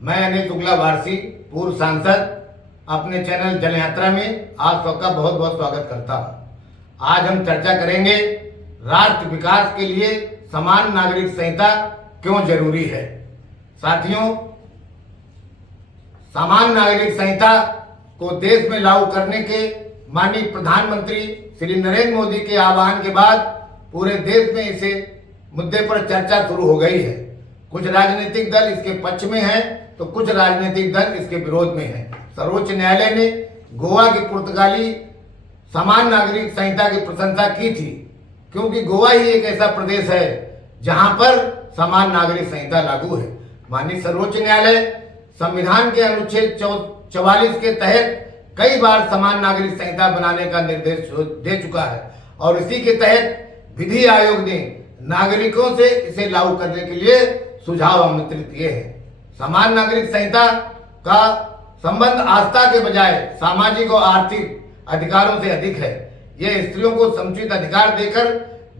मैं अनिल शुक्ला वारसी, पूर्व सांसद, अपने चैनल जनयात्रा में आप सबका बहुत बहुत स्वागत करता हूं। आज हम चर्चा करेंगे राष्ट्र विकास के लिए समान नागरिक संहिता क्यों जरूरी है। साथियों, समान नागरिक संहिता को देश में लागू करने के माननीय प्रधानमंत्री श्री नरेंद्र मोदी के आह्वान के बाद पूरे देश में इसे मुद्दे पर चर्चा शुरू हो गई है। कुछ राजनीतिक दल इसके पक्ष में हैं तो कुछ राजनीतिक दल इसके विरोध में हैं। सर्वोच्च न्यायालय ने गोवा की पुर्तगाली समान नागरिक संहिता की प्रशंसा की थी, क्योंकि गोवा ही एक ऐसा प्रदेश है जहां पर समान नागरिक संहिता लागू है। माननीय सर्वोच्च न्यायालय संविधान के अनुच्छेद 44 के तहत कई बार समान नागरिक संहिता बनाने का निर्देश दे चुका है और इसी के तहत विधि आयोग ने नागरिकों से इसे लागू करने के लिए सुझाव आमंत्रित किए हैं। समान नागरिक संहिता का संबंध आस्था के बजाय सामाजिक और आर्थिक अधिकारों से अधिक है। यह स्त्रियों को समुचित अधिकार देकर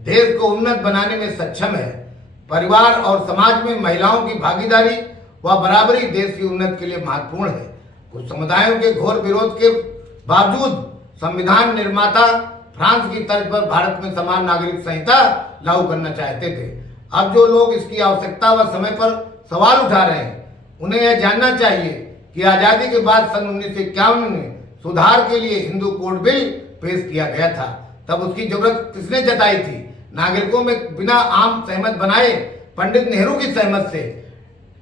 देश को उन्नत बनाने में सक्षम है। परिवार और समाज में महिलाओं की भागीदारी व बराबरी देश की उन्नति के लिए महत्वपूर्ण है। कुछ समुदायों के घोर विरोध के बावजूद संविधान निर्माता फ्रांस की तर्ज पर भारत में समान नागरिक संहिता लागू करना चाहते थे। अब जो लोग इसकी आवश्यकता व समय पर सवाल उठा रहे हैं, उन्हें यह जानना चाहिए कि आजादी के बाद सन 1951 में सुधार के लिए हिंदू कोड बिल पेश किया गया था। तब उसकी जरूरत किसने जताई थी? नागरिकों में बिना आम सहमत बनाए पंडित नेहरू की सहमत से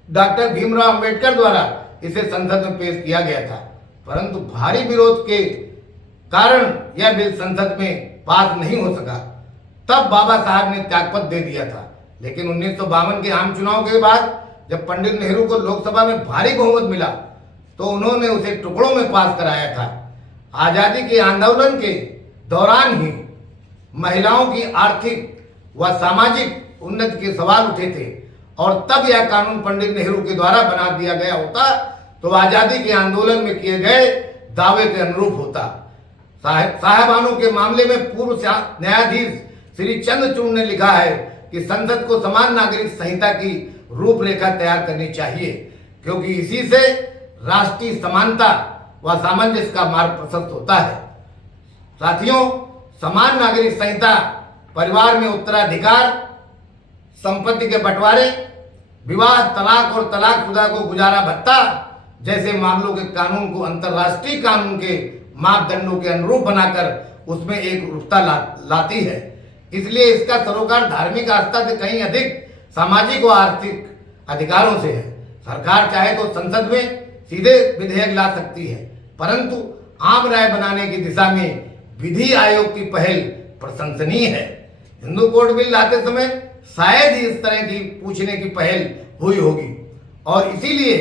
डॉक्टर भीमराव अंबेडकर द्वारा इसे संसद में पेश किया गया था, परंतु भारी विरोध के कारण यह बिल संसद में पास नहीं हो सका। तब बाबा साहब ने त्यागपत्र दे दिया था, लेकिन 1952 के आम चुनाव के बाद जब पंडित नेहरू को लोकसभा में भारी बहुमत मिला तो उन्होंने उसे टुकड़ों में पास कराया था। आजादी के आंदोलन के दौरान ही महिलाओं की आर्थिक व सामाजिक उन्नति के सवाल उठे थे और तब यह कानून पंडित नेहरू के द्वारा बना दिया गया होता तो आजादी के आंदोलन में किए गए दावे के अनुरूप होता। साहिबानों के मामले में पूर्व न्यायाधीश श्री चंद्रचूड़ ने लिखा है कि संसद को समान नागरिक संहिता की रूपरेखा तैयार करनी चाहिए, क्योंकि इसी से राष्ट्रीय समानता व सामंजस्य का मार्ग प्रशस्त होता है। साथियों, समान नागरिक संहिता परिवार में उत्तराधिकार, संपत्ति के बंटवारे, विवाह, तलाक और तलाकशुदा को गुजारा भत्ता जैसे मामलों के कानून को अंतर्राष्ट्रीय कानून के मापदंडों के अनुरूप बनाकर उसमें एक रूपता लाती है। इसलिए इसका सरोकार धार्मिक आस्था से कहीं अधिक सामाजिक व आर्थिक अधिकारों से है। सरकार चाहे तो संसद में सीधे विधेयक ला सकती है, परंतु आम राय बनाने की दिशा में विधि आयोग की पहल प्रशंसनीय है। हिंदू कोड बिल लाते समय शायद ही इस तरह की पूछने की पहल हुई होगी और इसीलिए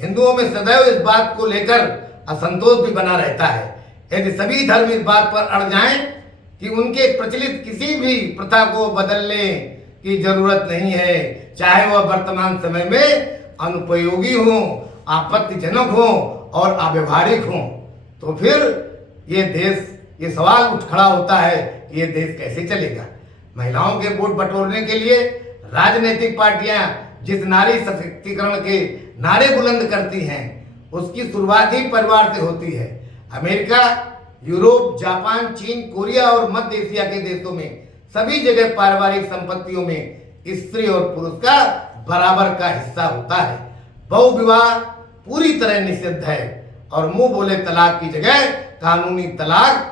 हिंदुओं में सदैव इस बात को लेकर असंतोष भी बना रहता है। यदि सभी धर्म इस बात पर अड़ जाएं कि उनके प्रचलित किसी भी प्रथा को बदलने की जरूरत नहीं है, चाहे वह वर्तमान समय में अनुपयोगी हो, आपत्तिजनक हो और अव्यवहारिक हो, तो फिर ये सवाल उठ खड़ा होता है कि ये देश कैसे चलेगा। महिलाओं के वोट बटोरने के लिए राजनीतिक पार्टियां जिस नारी सशक्तिकरण के नारे बुलंद करती हैं, उसकी शुरुआत ही परिवार से होती है। अमेरिका, यूरोप, जापान, चीन, कोरिया और मध्य एशिया के देशों में सभी जगह पारिवारिक संपत्तियों में स्त्री और पुरुष का बराबर का हिस्सा होता है। बहुविवाह पूरी तरह निषिद्ध है और मुंह बोले तलाक की जगह कानूनी तलाक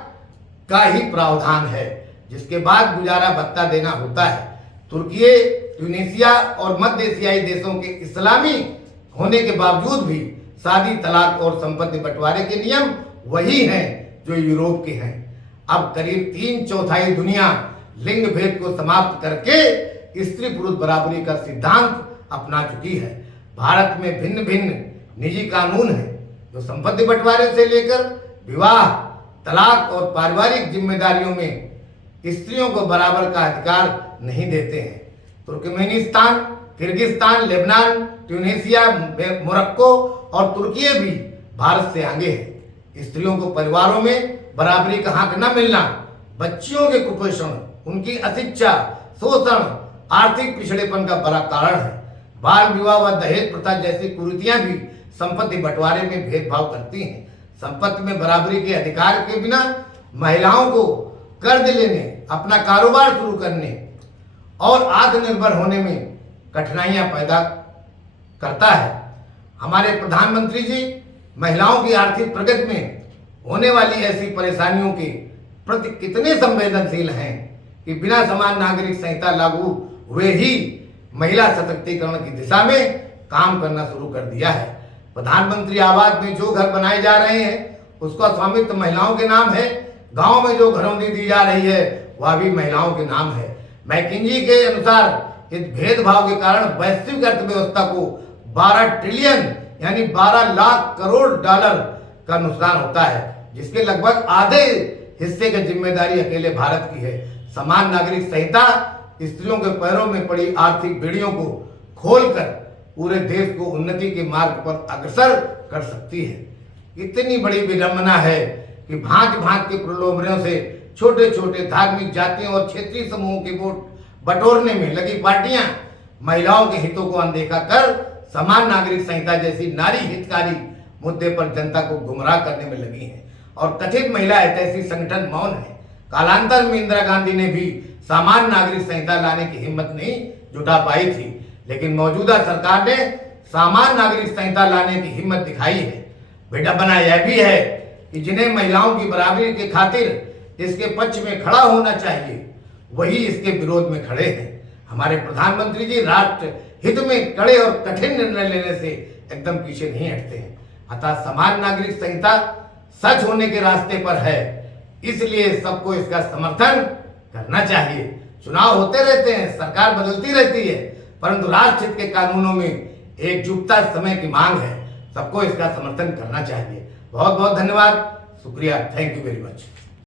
का ही प्रावधान है, जिसके बाद गुजारा भत्ता देना होता है। तुर्की, ट्यूनीशिया और मध्य एशियाई देशों के इस्लामी होने के बावजूद भी शादी, तलाक और संपत्ति बंटवारे के नियम वही हैं जो यूरोप के हैं। अब करीब 3/4 दुनिया लिंग भेद को समाप्त करके स्त्री पुरुष बराबरी का सिद्धांत अपना चुकी है। भारत में भिन्न भिन्न निजी कानून हैं जो संपत्ति बंटवारे से लेकर विवाह, तलाक और पारिवारिक जिम्मेदारियों में स्त्रियों को बराबर का अधिकार नहीं देते हैं। Turkmenistan, Kyrgyzstan, Lebanon, Tunisia, Morocco और तुर्की भी भारत से आगे हैं। स्त्रियों को परिवारों में बराबरी का हक न मिलना बच्चियों के कुपोषण, उनकी अशिक्षा, शोषण, आर्थिक पिछड़ेपन का बड़ा कारण है। बाल विवाह व दहेज प्रथा जैसी कुरीतियां भी संपत्ति बंटवारे में भेदभाव करती हैं। संपत्ति में बराबरी के अधिकार के बिना महिलाओं को कर्ज लेने, अपना कारोबार शुरू करने और आत्मनिर्भर होने में कठिनाइयां पैदा करता है। हमारे प्रधानमंत्री जी महिलाओं की आर्थिक प्रगति में होने वाली ऐसी परेशानियों के प्रति कितने संवेदनशील हैं कि बिना समान नागरिक संहिता लागू हुए ही महिला सशक्तिकरण की दिशा में काम करना शुरू कर दिया है। प्रधानमंत्री आवास में जो घर बनाए जा रहे हैं उसका स्वामित्व महिलाओं के नाम है। गांव में जो घरौंदी दी जा रही है वह भी महिलाओं के नाम है। मैकिंजी के अनुसार इस भेदभाव के कारण वैश्विक अर्थव्यवस्था को 12 ट्रिलियन यानी 12 लाख करोड़ डॉलर का नुकसान होता है, जिसके लगभग आधे हिस्से की जिम्मेदारी अकेले भारत की है। समान नागरिक संहिता स्त्रियों के पैरों में पड़ी आर्थिक बेड़ियों को खोलकर पूरे देश को उन्नति के मार्ग पर अग्रसर कर सकती है। इतनी बड़ी विडंबना है कि भांति भांति के प्रलोभनों से छोटे छोटे धार्मिक, जातियों और क्षेत्रीय समूहों के वोट बटोरने में लगी पार्टियां महिलाओं के हितों को अनदेखा कर समान नागरिक संहिता जैसी नारी हितकारी मुद्दे पर जनता को गुमराह करने में लगी हैं और कथित महिला हितैषी संगठन मौन है। कालांतर में इंदिरा गांधी ने भी समान नागरिक संहिता लाने की हिम्मत नहीं जुटा पाई थी, लेकिन मौजूदा सरकार ने समान नागरिक संहिता लाने की हिम्मत दिखाई है। विडंबना यह भी है कि जिन्हें महिलाओं की बराबरी के खातिर इसके पक्ष में खड़ा होना चाहिए वही इसके विरोध में खड़े हैं। हमारे प्रधानमंत्री जी राष्ट्र हित में कड़े और कठिन निर्णय लेने से एकदम पीछे नहीं हटते हैं। अतः समान नागरिक संहिता सच होने के रास्ते पर है, इसलिए सबको इसका समर्थन करना चाहिए। चुनाव होते रहते हैं, सरकार बदलती रहती है, परंतु राष्ट्र हित के कानूनों में एकजुटता समय की मांग है। सबको इसका समर्थन करना चाहिए। बहुत बहुत धन्यवाद, शुक्रिया, थैंक यू वेरी मच।